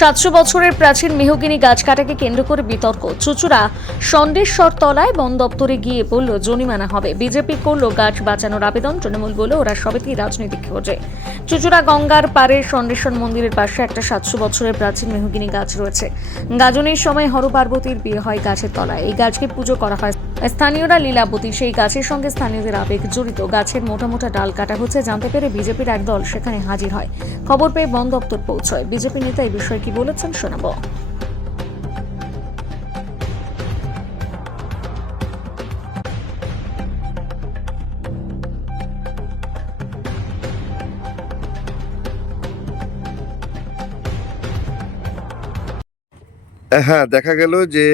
700 বছরের প্রাচীন মেহগিনি গাছ কাটাকে কেন্দ্র করে বিতর্ক। চুচুড়া সন্দেশ্বর তলায় বন দপ্তরে গিয়ে বলল জরিমানা হবে। বিজেপি করলো গাছ বাঁচানোর আবেদন। তৃণমূল বলল ওরা সবেতেই রাজনৈতিক খোঁজে। চুচুড়া গঙ্গার পাড়ের সন্দেশ্বর মন্দিরের পাশে একটা 700 বছরের প্রাচীন মেহগিনি গাছ রয়েছে। গাজনের সময় হর পার্বতীর বিয়ে হয় গাছের তলায়। এই গাছকে পুজো করা হয়। স্থানীয়রা লীলাবতী, সেই গাছের সঙ্গে স্থানীয়দের আবেগ জড়িত। গাছের মোটা মোটা ডাল কাটা হচ্ছে জানতে পেরে বিজেপির এক দল সেখানে হাজির হয়। খবর পেয়ে বন দপ্তর পৌঁছয়। বিজেপি নেতা এই বিষয়ে কি বলেছেন শোনাবো। হ্যাঁ, দেখা গেল যে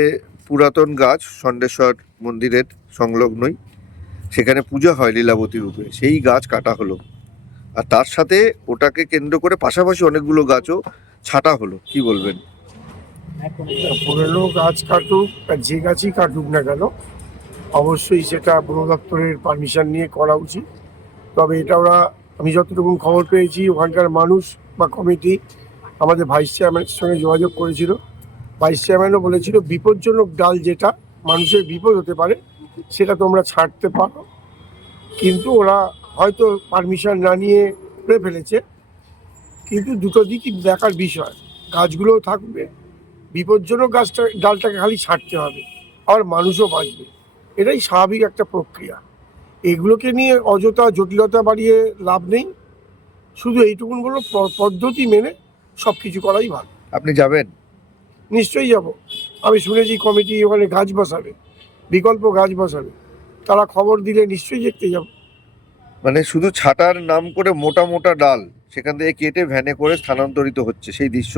পুরাতন গাছ ষণ্ডেশ্বর মন্দিরের সংলগ্নই, সেখানে পূজা হয় লীলাবতী রূপে, সেই গাছ কাটা হলো। আর তার সাথে ওটাকে কেন্দ্র করে পাশাপাশি অনেকগুলো গাছও ছাঁটা হলো। কি বলবেন? পুরনো গাছ কাটুক আর যে গাছই কাটুক না কেন, অবশ্যই সেটা বন দপ্তরের পারমিশন নিয়ে করা উচিত। তবে এটা ওরা, আমি যতটুকু খবর পেয়েছি, ওখানকার মানুষ বা কমিটি আমাদের ভাইস চেয়ারম্যানের সঙ্গে যোগাযোগ করেছিল। ভাইস চেয়ারম্যানও বলেছিল বিপজ্জনক ডাল যেটা মানুষের বিপদ হতে পারে সেটা তোমরা ছাড়তে পারো, কিন্তু ওরা হয়তো পারমিশন না নিয়ে করে ফেলেছে। কিন্তু দুটো দিকই দেখার বিষয়, গাছগুলোও থাকবে, বিপজ্জনক ডালটাকে খালি ছাড়তে হবে, আবার মানুষও বাঁচবে। এটাই স্বাভাবিক একটা প্রক্রিয়া। এগুলোকে নিয়ে অযথা জটিলতা বাড়িয়ে লাভ নেই। শুধু এইটুকুন বলবো, পদ্ধতি মেনে সব কিছু করাই ভালো। আপনি যাবেন? নিশ্চয়ই যাব। আমি শুনেছি কমিটি ওখানে গাছ বসাবে, বিকল্প গাছ বসাবে। তারা খবর দিলে নিশ্চয়ই দেখতে যাব। মানে শুধু ছাঁটার নাম করে মোটা মোটা ডাল সেখান থেকে কেটে ভ্যানে করে স্থানান্তরিত হচ্ছে, সেই দৃশ্য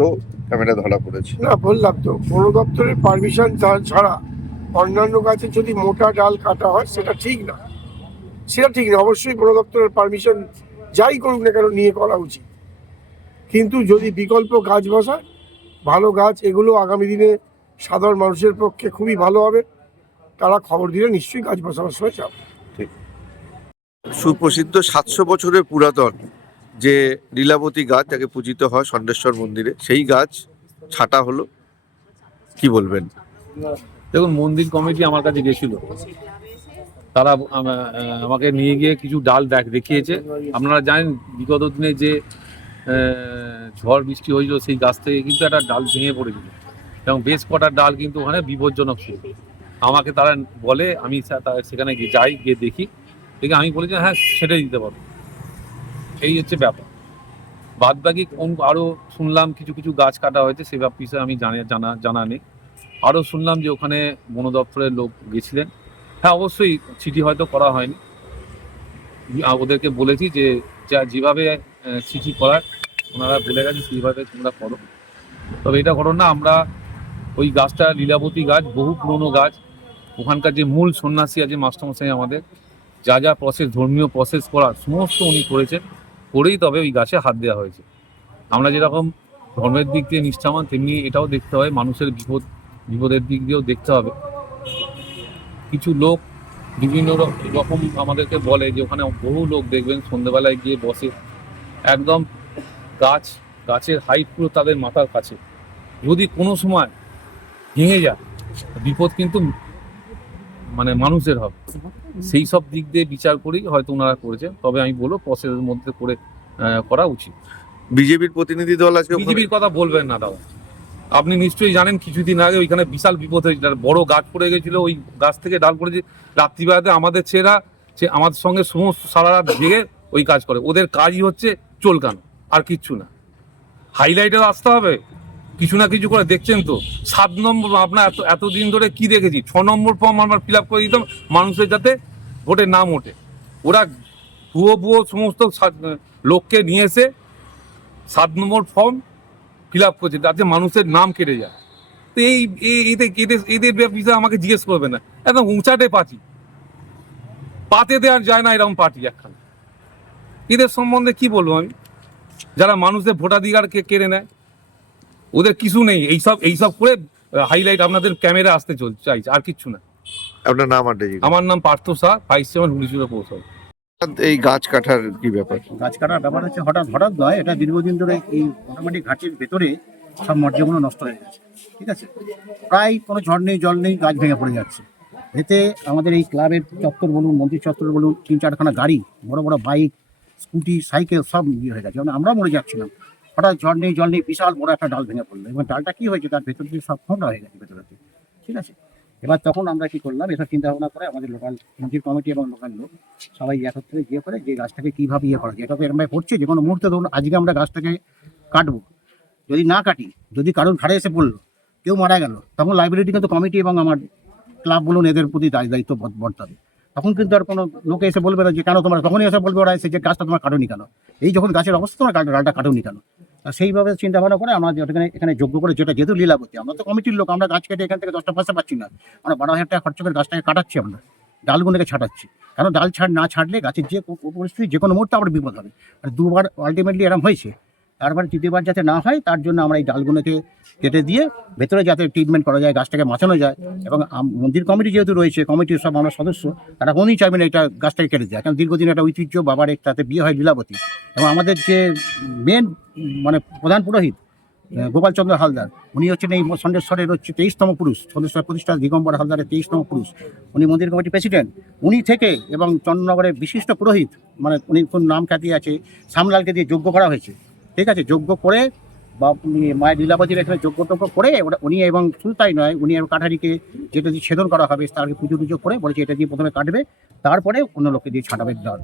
ক্যামেরা ধরা পড়েছে। না, বললাম তো, বন দপ্তরের পারমিশন ছাড়া অন্যান্য গাছে যদি মোটা ডাল কাটা হয় সেটা ঠিক না। সেটা ঠিক না, অবশ্যই বন দপ্তরের পারমিশন যাই করুক না কেন নিয়ে করা উচিত। কিন্তু যদি বিকল্প গাছ বসায়, ভালো গাছ, এগুলো আগামী দিনে সাধারণ মানুষের পক্ষে খুবই ভালো হবে। তারা খবর দিলে নিশ্চয়ই গাছ বসানোর সময় যাবে। সুপ্রসিদ্ধ 700 বছরের পুরাতন যে লীলাবতী গাছ, যাকে পূজিত হয় ষণ্ডেশ্বর মন্দিরে, সেই গাছ ছাঁটা হলো। কি বলবেন? দেখুন, মন্দির কমিটি আমার কাছে গেছিল, তারা আমাকে নিয়ে গিয়ে কিছু ডাল দেখিয়েছে। আপনারা জানেন বিগত দিনে যে ঝড় বৃষ্টি হয়েছিল, সেই গাছ থেকে কিন্তু একটা ডাল ভেঙে পড়েছিল এবং বেশ কটা ডাল কিন্তু ওখানে বিপজ্জনক ছিল। আমাকে তারা বলে, আমি সেখানে গিয়ে দেখি আমি বলেছি হ্যাঁ ছেড়ে দিতে পারবো। এই হচ্ছে ব্যাপার। বাদ বাকি আরও শুনলাম কিছু কিছু গাছ কাটা হয়েছে, সে বিষয়ে আমি জানা নেই। আরও শুনলাম যে ওখানে বন দপ্তরের লোক গেছিলেন। হ্যাঁ, অবশ্যই চিঠি হয়তো করা হয়নি, ওদেরকে বলেছি যে যেভাবে চিঠি করার ওনারা বলে গেছে সেইভাবে তোমরা করো। তবে এটা করো না, আমরা ওই গাছটা লীলাবতী গাছ, বহু পুরনো গাছ। ওখানকার যে মূল সন্ন্যাসী আছে মাস্টারমশাই, আমাদের যা যা ধর্মীয় প্রসেস করার সমস্ত উনি করেই তবে ওই গাছে হাত দেওয়া হয়েছে। আমরা যেরকম ধর্মের দিক দিয়ে নিষ্ঠাবান, তেমনি এটাও দেখতে হয়, মানুষের বিপদের দিক দিয়েও দেখতে হবে। কিছু লোক বিভিন্ন রকম আমাদেরকে বলে যে ওখানে বহু লোক দেখবেন সন্ধ্যেবেলায় গিয়ে বসে, একদম গাছের হাইট পুরো তাদের মাথার কাছে। যদি কোনো সময় ভেঙে যায়, বিপদ কিন্তু মানে মানুষের হবে। সেই সব দিক দিয়ে বিচার করেই হয়তো ওনারা করেছে। তবে আমি বলবো প্রসেসের মধ্যে করা উচিত। বিজেপির প্রতিনিধি দল আছে? বিজেপির কথা বলবেন না দাদা, আপনি নিশ্চয়ই জানেন কিছুদিন আগে ওইখানে বিশাল বিপদ হয়েছিল, বড় গাছ পড়ে গেছিল, ওই গাছ থেকে ডাল পড়েছে। রাত্রিবেলাতে আমাদের ছেলেরা আমাদের সঙ্গে সমস্ত সারা রাত জেগে ওই কাজ করে। ওদের কাজই হচ্ছে চলকানো, আর কিচ্ছু না। হাইলাইটে আসতে হবে, কিছু না কিছু করে। দেখছেন তো 7 নম্বর, আপনার এতদিন ধরে কি দেখেছি, 6 নম্বর ফর্ম আমরা ফিল আপ করে দিতাম মানুষের যাতে ভোটের নাম ওঠে। ওরা ভুয়ো সমস্ত লোককে নিয়ে এসে 7 নম্বর ফর্ম ফিল আপ করছে যাতে মানুষের নাম কেটে যায়। তো এদের বিষয়ে আমাকে জিজ্ঞেস করবে না। একদম উঁচাটে পার্টি, পাতে দেওয়ার যায় না এরকম পার্টি একখানে। এদের সম্বন্ধে কি বলবো আমি, যারা মানুষের ভোটাধিকারকে কেড়ে নেয়। ওদের কিছু নেই, এইসব করে হাইলাইট আপনাদের ক্যামেরা আসতে চাইছে, আর কিচ্ছু না। আপনার নাম? আমার নাম পার্থ শাহ, ভাইস চেয়ারম্যান হুলিচুরা পৌরসভা। এই গাছ কাটার কি ব্যাপার? গাছ কাটার ব্যাপার হচ্ছে হঠাৎ নয়, এটা দীর্ঘদিন ধরে এই মোটামুটি ঘাটের ভেতরে সব মর্যাগুলো নষ্ট হয়ে গেছে, ঠিক আছে। প্রায় কোনো ঝড় নেই, জল নেই, গাছ ভেঙে পড়ে যাচ্ছে। এতে আমাদের এই ক্লাবের চত্বর বলুন, মন্দির চত্বর বলুন, 3-4খানা গাড়ি, বড় বড় বাইক, স্কুটি, সাইকেল সব ইয়ে হয়ে গেছে। আমরা মরে যাচ্ছিলাম। হঠাৎ ঝড় নেই, জল নেই, বিশাল বড় একটা ডাল ভেঙে পড়লো, এবং ডালটা কি হয়েছে তার ভেতর দিয়ে সব খোঁড়া হয়ে গেছে ভেতরেতে, ঠিক আছে। এবার তখন আমরা কি করলাম, এসব চিন্তা ভাবনা করে আমাদের লোকাল মন্দির কমিটি এবং লোকাল লোক সবাই একত্রে গিয়ে করে যে গাছটাকে কীভাবে ইয়ে করা যায়। এটা তো এরকম করছে যে কোনো মুহূর্তে ধরুন আজকে আমরা গাছটাকে কাটবো, যদি না কাটি, যদি কারোর ঘাড়ে এসে পড়লো, কেউ মারা গেল, তখন লাইবিলিটি কিন্তু কমিটি এবং আমার ক্লাব বলুন এদের প্রতি দায়িত্ব বর্তাবে। তখন কিন্তু আর কোনো লোকে এসে বলবে না যে কেন তোমরা, তখনই এসে বলবে ওরা এসে যে গাছটা তোমার কাটোনি কেন, এই যখন গাছের অবস্থা তোমার ডালটা কাটোনি কেন। সেইভাবে চিন্তা ভাবনা করে আমরা এখানে যোগ্য করে, যেটা যেহেতু লীলাবতী, আমরা তো কমিটির লোক, আমরা গাছ কেটে এখান থেকে 10টা পয়সা পাচ্ছি না, আমরা 12,000 টাকা খরচ করে গাছটাকে কাটাচ্ছি, আমরা ডালগুলোকে ছাটাচ্ছি। কারণ ডাল না ছাড়লে গাছের যে পরিস্থিতি যে কোনো মুহূর্তে আমার বিপদ হবে। আর দুবার আলটিমেটলি এরকম হয়েছে, তারপরে তৃতীয়বার যাতে না হয় তার জন্য আমরা এই ডালগুলোকে কেটে দিয়ে ভেতরে যাতে ট্রিটমেন্ট করা যায়, গাছটাকে বাঁচানো যায়। এবং মন্দির কমিটি যেহেতু রয়েছে, কমিটির সব আমরা সদস্য, তারা কোনোই চাইবেন এটা গাছটাকে কেটে দেয়, কারণ দীর্ঘদিন একটা ঐতিহ্য, বাবার তাতে বিয়ে হয় লীলাবতী। এবং আমাদের যে মেন মানে প্রধান পুরোহিত গোপালচন্দ্র হালদার, উনি হচ্ছেন এই ষণ্ডেশ্বরের 23তম পুরুষ, ষণ্ডেশ্বর প্রতিষ্ঠা দিগম্বর হালদারের 23তম পুরুষ, উনি মন্দির কমিটি প্রেসিডেন্ট। উনি থেকে এবং চন্দ্রনগরের বিশিষ্ট পুরোহিত, মানে উনি কোন নাম খ্যাতি আছে, শ্যামলালকে দিয়ে যজ্ঞ করা হয়েছে, ঠিক আছে। যজ্ঞ করে বা মায়ের লীলাবতীর এখানে যজ্ঞ করে উনি, এবং শুধু তাই নয়, উনি এবং কাঠারিকে যেটা দিয়ে ছেদন করা হবে তাকে পুজো টুজো করে বলেছে এটা দিয়ে প্রথমে কাটবে, তারপরে অন্য লোককে দিয়ে ছাটাবে ডাল।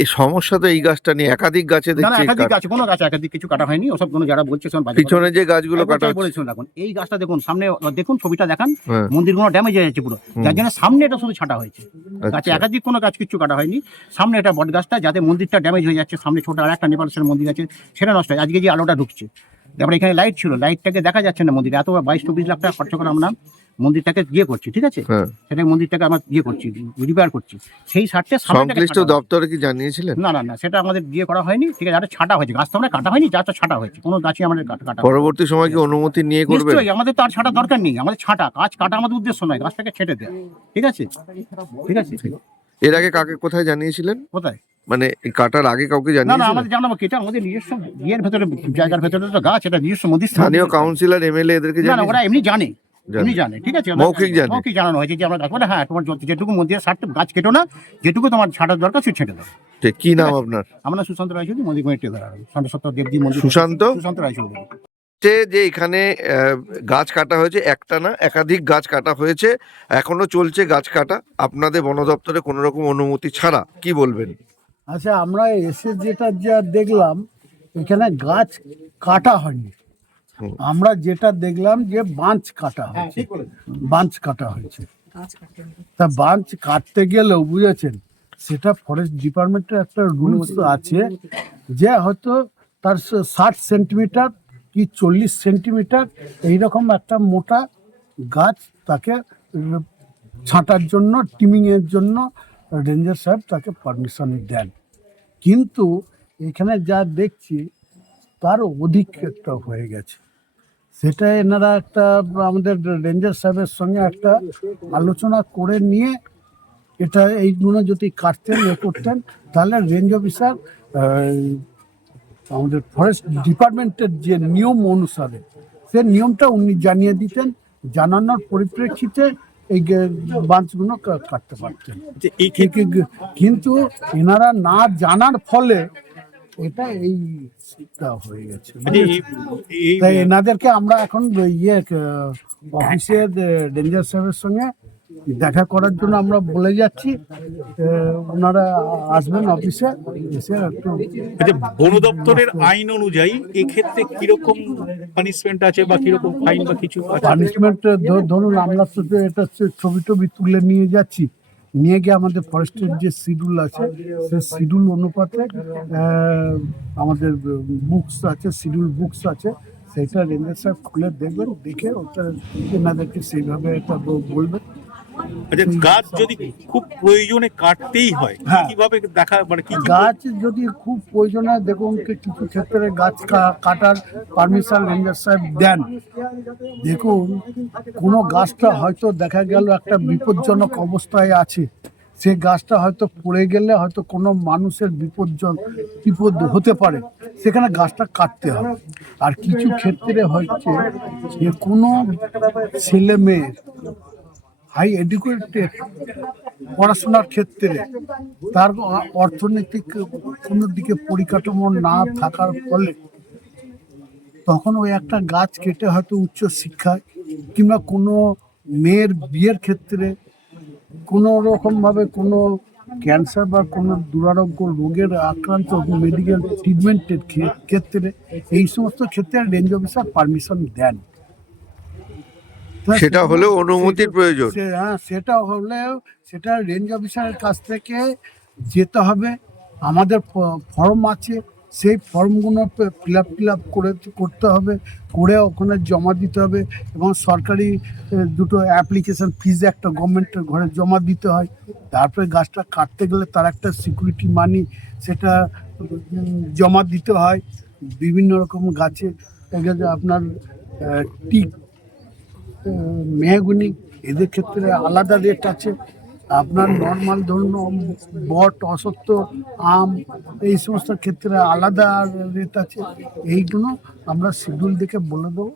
এই সমস্যা তো এই গাছটা নিয়ে একাধিক গাছে না, দেখছি একাধিক গাছ, কোনো গাছ একাধিক কিছু কাটা হয়নি, ওসব কোনো যারা বলছে পিছনে যে গাছগুলো কাটা হচ্ছে। বলেছিলেন। এখন এই গাছটা দেখুন, সামনে দেখুন, ছবিটা দেখান, হ্যাঁ। মন্দিরগুলো ড্যামেজ হয়ে যাচ্ছে পুরো, যার জন্য সামনে এটা শুধু ছাটা হয়েছে। গাছে আচ্ছা। একাধিক কোনো গাছ কিছু কাটা হয়নি, সামনে এটা বট গাছটা, যাতে মন্দিরটা ড্যামেজ হয়ে যাচ্ছে। সামনে ছোট আর একটা নেপালের মন্দির আছে, সেটা নষ্ট হয়। আজকে যে আলোটা ঢুকছে, তারপরে এখানে লাইট ছিল, লাইটটাকে দেখা যাচ্ছে না মন্দিরে, এত 22-24 লাখ টাকা খরচ করে আমরা মন্দিরটাকে ইয়ে করছি, ঠিক আছে। হ্যাঁ। সেটা মন্দিরটাকে আমরা ইয়ে করছি, রিপেয়ার করছি, সেই সারটা সংশ্লিষ্ট দপ্তরে কি জানিয়েছিলেন? না, সেটা আমাদের দিয়ে করা হয়নি, ঠিক আছে। ছাটা হয়েছে, গাছ তো আমরা কাটা হয়নি, গাছটা ছাটা হয়েছে, কোনো গাছই আমাদের কাটা। পরবর্তী সময় কি অনুমতি নিয়ে করবেন? নিশ্চয়ই, আমাদের তো আর ছাটা দরকার নেই, আমাদের ছাটা, গাছ কাটা আমাদের উদ্দেশ্য নয়, গাছটাকে ছেটে দেয়, ঠিক আছে, ঠিক আছে। এর আগে কাকে কোথায় জানিয়েছিলেন? কোথায়? মানে এই কাটার আগে কাউকে না, জানিয়েছিলেন? আমাদের জানাবো কি, এটা আমাদের নিজস্ব ইয়ের ভেতরে, জায়গার ভেতরে তো গাছ, এটা নিজস্ব মন্দির। স্থানীয় কাউন্সিলর, এমএলএ এদেরকে না, জানিয়েছেন? ওরা এমনি জানে, ঠিক আছে। মৌখিক জানানো হয়েছে যে আমরা গাছ, হ্যাঁ তোমার যেটুকু মন্দিরের ছাড়তে গাছ কেটো না, যেটুকু তোমার ছাটার দরকার সে ছেটে দাও। ঠিক, কি নাম আপনার? আমরা সুশান্ত রায়চৌধুরী, মন্দির কমিটি ষণ্ডেশ্বর দেবজি মন্দির। সুশান্ত রায়চৌধুরী। যে এখানে গাছ কাটা হয়েছে, একটা না একাধিক গাছ কাটা হয়েছে, এখনো চলছে গাছ কাটা, আপনাদের বন দপ্তরে কোনো রকম অনুমতি ছাড়া, কি বলবেন? আচ্ছা, আমরা এসে যা দেখলাম, এখানে গাছ কাটা হয়নি, আমরা যেটা দেখলাম যে বাঁশ কাটা হয়েছে। তা বাঁশ কাটতে গেলেও বুঝেছেন, সেটা ফরেস্ট ডিপার্টমেন্টের একটা রুলস আছে যে হয়তো তার 60 সেন্টিমিটার কি 40 সেন্টিমিটার এইরকম একটা মোটা গাছ তাকে ছাঁটার জন্য, টিমিংয়ের জন্য রেঞ্জার সাহেব তাকে পারমিশন দেন। কিন্তু এখানে যা দেখছি তার অধিক একটা হয়ে গেছে, সেটা এনারা একটা আমাদের রেঞ্জার সাহেবের সঙ্গে একটা আলোচনা করে নিয়ে এটা এইগুলো যদি কাটতেন করতেন, তাহলে রেঞ্জ অফিসার আমাদের ফরেস্ট ডিপার্টমেন্টের যে নিয়ম অনুসারে সে নিয়মটা উনি জানিয়ে দিতেন, জানানোর পরিপ্রেক্ষিতে এই বাঁশগুলো কাটতে পারতেন। কিন্তু এনারা না জানার ফলে এটা এইটা হয়ে গেছে। তাই এনাদেরকে আমরা এখন অফিসের রেঞ্জার সাহেবের সঙ্গে দেখা করার জন্য আমরা বলে যাচ্ছি, ওনারা আসবেন অফিসে এসে একটু। বন দপ্তরের আইন অনুযায়ী এক্ষেত্রে কিরকম পানিশমেন্ট আছে বা কিরকম ফাইন বা কিছু পানিশমেন্ট ধরুন, আমরা তো এটা ছবি তুলে নিয়ে যাচ্ছি, নিয়ে গিয়ে আমাদের ফরেস্টের যে শিডিউল আছে সেই শিডিউল অনুপাতে আমাদের বুকস আছে, শিডিউল বুকস আছে, সেটা রেঞ্জার সাহেব খুলে দেখবেন, দেখে ওটা এনাদেরকে সেইভাবে এটা বলবেন। আচ্ছা, গাছ যদি খুব প্রয়োজনে কাটতেই হয়, কিভাবে দেখা, মানে কি গাছ যদি খুব প্রয়োজনে, দেখুন কিছু ক্ষেত্রে গাছ কাটার পারমিশন রেঞ্জার সাহেব দেন। দেখুন, কোনো গাছটা হয়তো দেখা গেল একটা বিপজ্জনক অবস্থায় আছে, সে গাছটা হয়তো পড়ে গেলে হয়তো কোনো মানুষের বিপদ হতে পারে, সেখানে গাছটা কাটতে হবে। আর কিছু ক্ষেত্রে হচ্ছে যে কোনো ছেলে মেয়ের হাই এডুকেটেড পড়াশোনার ক্ষেত্রে তার অর্থনৈতিক কোনো দিকে পরিকাঠামো না থাকার ফলে তখন ওই একটা গাছ কেটে হয়তো উচ্চ শিক্ষায় কিংবা কোনো মেয়ের বিয়ের ক্ষেত্রে কোনো রকমভাবে কোনো ক্যান্সার বা কোনো দুরারোগ্য রোগের আক্রান্ত মেডিকেল ট্রিটমেন্টের ক্ষেত্রে এই সমস্ত ক্ষেত্রে রেঞ্জ অফিসার পারমিশন দেন। সেটা হলেও অনুমতির প্রয়োজন। হ্যাঁ, সেটা হলেও সেটা রেঞ্জ অফিসারের কাছ থেকে যেতে হবে। আমাদের ফর্ম আছে, সেই ফর্মগুলো ফিল আপ করতে হবে, করে ওখানে জমা দিতে হবে এবং সরকারি দুটো অ্যাপ্লিকেশন ফিজ একটা গভর্নমেন্টের ঘরে জমা দিতে হয়। তারপরে গাছটা কাটতে গেলে তার একটা সিকিউরিটি মানি সেটা জমা দিতে হয়। বিভিন্ন রকম গাছে আপনার টিক, মেহগনি, এদের ক্ষেত্রে আলাদা রেট আছে। আপনার নর্মাল ধরুন বট, অসত্য, আম, এই সমস্ত ক্ষেত্রে আলাদা রেট আছে। এইগুলো আমরা শিডিউল দেখে বলে দেবো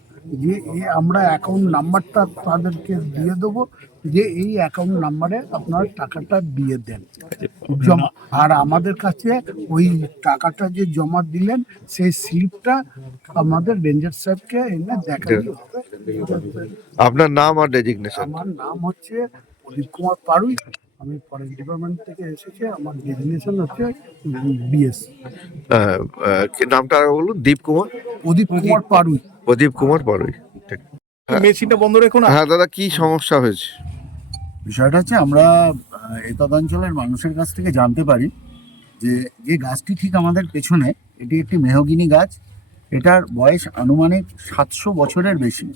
যে আমরা অ্যাকাউন্ট নাম্বারটা তাদেরকে দিয়ে দেবো যে এই অ্যাকাউন্ট নাম্বারে আপনার টাকাটা দিয়ে দেন জমা। আর আমাদের কাছে ওই টাকাটা যে জমা দিলেন সেই স্লিপটা আমাদের রেঞ্জার সাহেবকে এনে দেখাতে হবে। আপনার নাম আর ডেজিগনেশন? আমার নাম হচ্ছে প্রদীপ কুমার পারুই, আমি ফরেস্ট ডিপার্টমেন্ট থেকে এসেছি। আমার ডেজিগনেশন হচ্ছে বিএস। নামটা আগে বলুন। দীপ কুমার? প্রদীপ কুমার পারুই। প্রদীপ কুমার পারুই। মেশিনটা বন্ধ রেখো না। হ্যাঁ দাদা, কি সমস্যা হয়েছে? বিষয়টা হচ্ছে আমরা এই তদাঞ্চলের মানুষের কাছ থেকে জানতে পারি যে যে গাছটি ঠিক আমাদের পেছনে, এটি একটি মেহগিনি গাছ। এটার বয়স আনুমানিক 700 বছরের বেশি।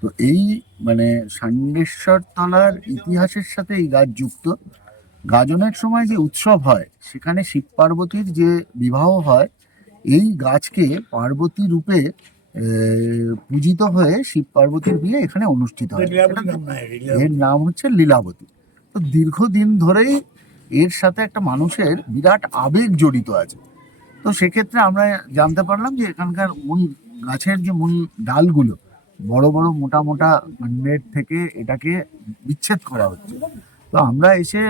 তো এই মানে ষান্ডেশ্বর তলার ইতিহাসের সাথে এই গাছ যুক্ত। গাজনের সময় যে উৎসব হয় সেখানে শিব পার্বতীর যে বিবাহ হয়, এই গাছকে পার্বতী রূপে পূজিত হয়ে শিব পার্বতীর বিয়ে এখানে অনুষ্ঠিত হয়। এর নাম হচ্ছে লীলাবতী। তো দীর্ঘদিন ধরেই এর সাথে একটা মানুষের বিরাট আবেগ জড়িত আছে। তো সেক্ষেত্রে আমরা জানতে পারলাম যে এখানকার মূল গাছের যে মূল ডালগুলো বড় বড় মোটা মোটা নেট থেকে এটাকে বিচ্ছেদ করা হচ্ছে। তো আমরা এসে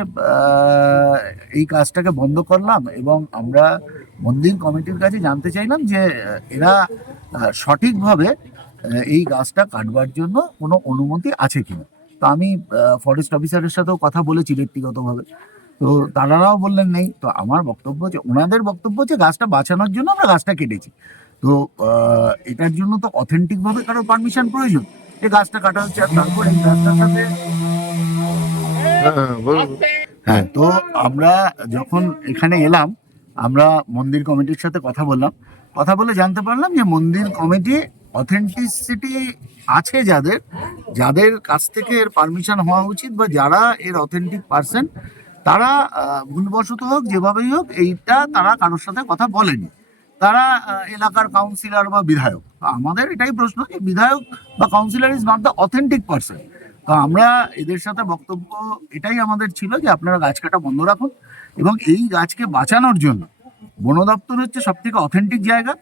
এই কাজটাকে বন্ধ করলাম এবং আমরা মন্দির কমিটির কাছে জানতে চাইলাম যে এরা সঠিকভাবে এই গাছটা কাটবার জন্য কোনো অনুমতি আছে কিনা। তো আমি ফরেস্ট অফিসারের সাথেও কথা বলেছি ব্যক্তিগতভাবে, তো তারাও বললেন নেই। তো আমার বক্তব্য যে ওনাদের বক্তব্য যে গাছটা বাঁচানোর জন্য আমরা গাছটা কেটেছি। তো এটার জন্য তো অথেন্টিক ভাবে কারো পারমিশন প্রয়োজন। এই গাছটা কাটা হচ্ছে আর তারপর এই গাছটার সাথে হ্যাঁ। তো আমরা যখন এখানে এলাম, আমরা মন্দির কমিটির সাথে কথা বললাম। কথা বলে জানতে পারলাম যে মন্দির কমিটি অথেন্টিসিটি আছে যাদের কাছ থেকে এর পারমিশন হওয়া উচিত বা যারা এর অথেন্টিক পার্সন, তারা ভুলবশত হোক যেভাবেই হোক এইটা তারা কারোর সাথে কথা বলেনি। তারা এলাকার কাউন্সিলর বা বিধায়ক। আমাদের এটাই প্রশ্ন যে বিধায়ক বা councillor is not the authentic person. তো আমরা এদের সাথে বক্তব্য এটাই আমাদের ছিল যে আপনারা গাছ কাটা বন্ধ রাখুন এবং এই গাছকে বাঁচানোর জন্য বন দপ্তর হচ্ছে সব থেকে অথেন্টিক জায়গা।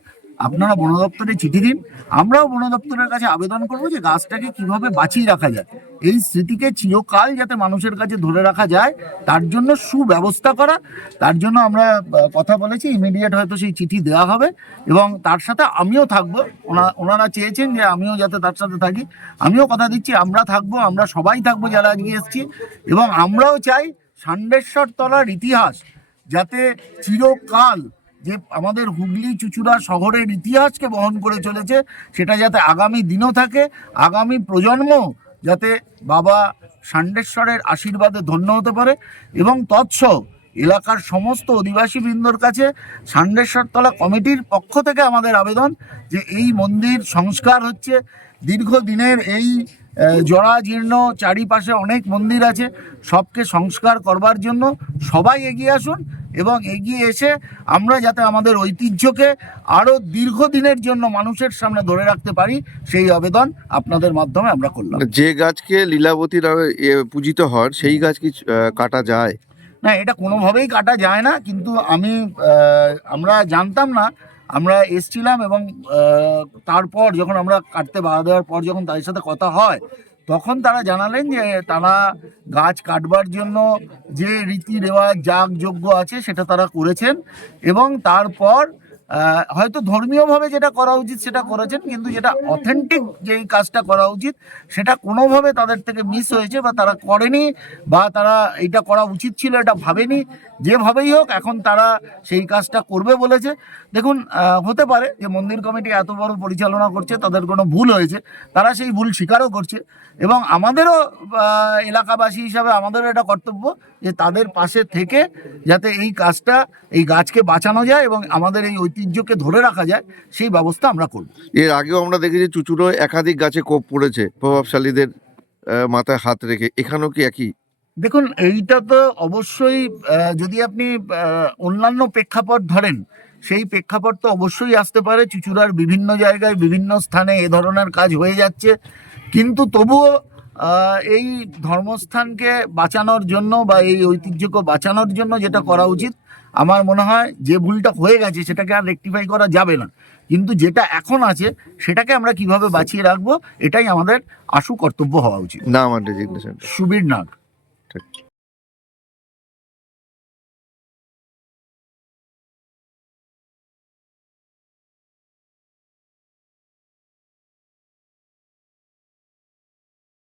আপনারা বন দপ্তরে চিঠি দিন, আমরাও বন দপ্তরের কাছে আবেদন করবো যে গাছটাকে কিভাবে বাঁচিয়ে রাখা যায়, এই স্মৃতিকে চিরকাল যাতে মানুষের কাছে ধরে রাখা যায় তার জন্য সুব্যবস্থা করা। তার জন্য আমরা কথা বলেছি, ইমিডিয়েট হয়তো সেই চিঠি দেওয়া হবে এবং তার সাথে আমিও থাকবো। ওনারা চেয়েছেন যে আমিও যাতে তার সাথে থাকি, আমিও কথা দিচ্ছি আমরা থাকবো, আমরা সবাই থাকবো যারা আজকে এসেছি। এবং আমরাও চাই ষান্ডেশ্বর তলার ইতিহাস যাতে চিরকাল যে আমাদের হুগলি চুঁচুড়া শহরের ইতিহাসকে বহন করে চলেছে সেটা যাতে আগামী দিনও থাকে, আগামী প্রজন্ম যাতে বাবা ষান্ডেশ্বরের আশীর্বাদে ধন্য হতে পারে। এবং তৎস এলাকার সমস্ত অধিবাসী বৃন্দর কাছে ষান্ডেশ্বরতলা কমিটির পক্ষ থেকে আমাদের আবেদন যে এই মন্দির সংস্কার হচ্ছে দীর্ঘদিনের, এই জরাজীর্ণ চারিপাশে অনেক মন্দির আছে, সবকে সংস্কার করবার জন্য সবাই এগিয়ে আসুন এবং এগিয়ে এসে আমরা যাতে আমাদের ঐতিহ্যকে আরও দীর্ঘদিনের জন্য মানুষের সামনে ধরে রাখতে পারি সেই আবেদন আপনাদের মাধ্যমে আমরা করলাম। যে গাছকে লীলাবতীর পূজিত হয় সেই গাছ কি কাটা যায়? না, এটা কোনোভাবেই কাটা যায় না, কিন্তু আমরা জানতাম না, আমরা এসছিলাম এবং তারপর যখন আমরা কাটতে বাধা দেওয়ার পর যখন তাদের সাথে কথা হয়, তখন তারা জানালেন যে তারা গাছ কাটবার জন্য যে রীতি রেওয়াজ যাগযজ্ঞ আছে সেটা তারা করেছেন, এবং তারপর হয়তো ধর্মীয়ভাবে যেটা করা উচিত সেটা করেছেন, কিন্তু যেটা অথেন্টিক যেই কাজটা করা উচিত সেটা কোনোভাবে তাদের থেকে মিস হয়েছে, বা তারা করেনি, বা তারা এটা করা উচিত ছিল এটা ভাবেনি। যেভাবেই হোক এখন তারা সেই কাজটা করবে বলেছে। দেখুন, হতে পারে যে মন্দির কমিটি এত বড় পরিচালনা করছে, তাদের কোনো ভুল হয়েছে, তারা সেই ভুল স্বীকারও করছে, এবং আমাদেরও এলাকাবাসী হিসাবে আমাদেরও এটা কর্তব্য যে তাদের পাশে থেকে যাতে এই কাজটা, এই গাছকে বাঁচানো যায় এবং আমাদের এই ঐতিহ্যকে ধরে রাখা যায়, সেই ব্যবস্থা আমরা করব। এর আগেও আমরা দেখেছি চুচুড়োয় একাধিক গাছে কোপ পড়েছে প্রভাবশালীদের মাথায় হাত রেখে, এখানেও কি একই? দেখুন, এইটা তো অবশ্যই যদি আপনি অন্যান্য প্রেক্ষাপট ধরেন, সেই প্রেক্ষাপট তো অবশ্যই আসতে পারে। চুঁচুড়ার বিভিন্ন জায়গায় বিভিন্ন স্থানে এ ধরনের কাজ হয়ে যাচ্ছে, কিন্তু তবুও এই ধর্মস্থানকে বাঁচানোর জন্য বা এই ঐতিহ্যকে বাঁচানোর জন্য যেটা করা উচিত, আমার মনে হয় যে ভুলটা হয়ে গেছে সেটাকে আর রেকটিফাই করা যাবে না, কিন্তু যেটা এখন আছে সেটাকে আমরা কিভাবে বাঁচিয়ে রাখবো, এটাই আমাদের আশু কর্তব্য হওয়া উচিত। না আমার ডেজিগনেশন সুবীর নাগ। ঠিক।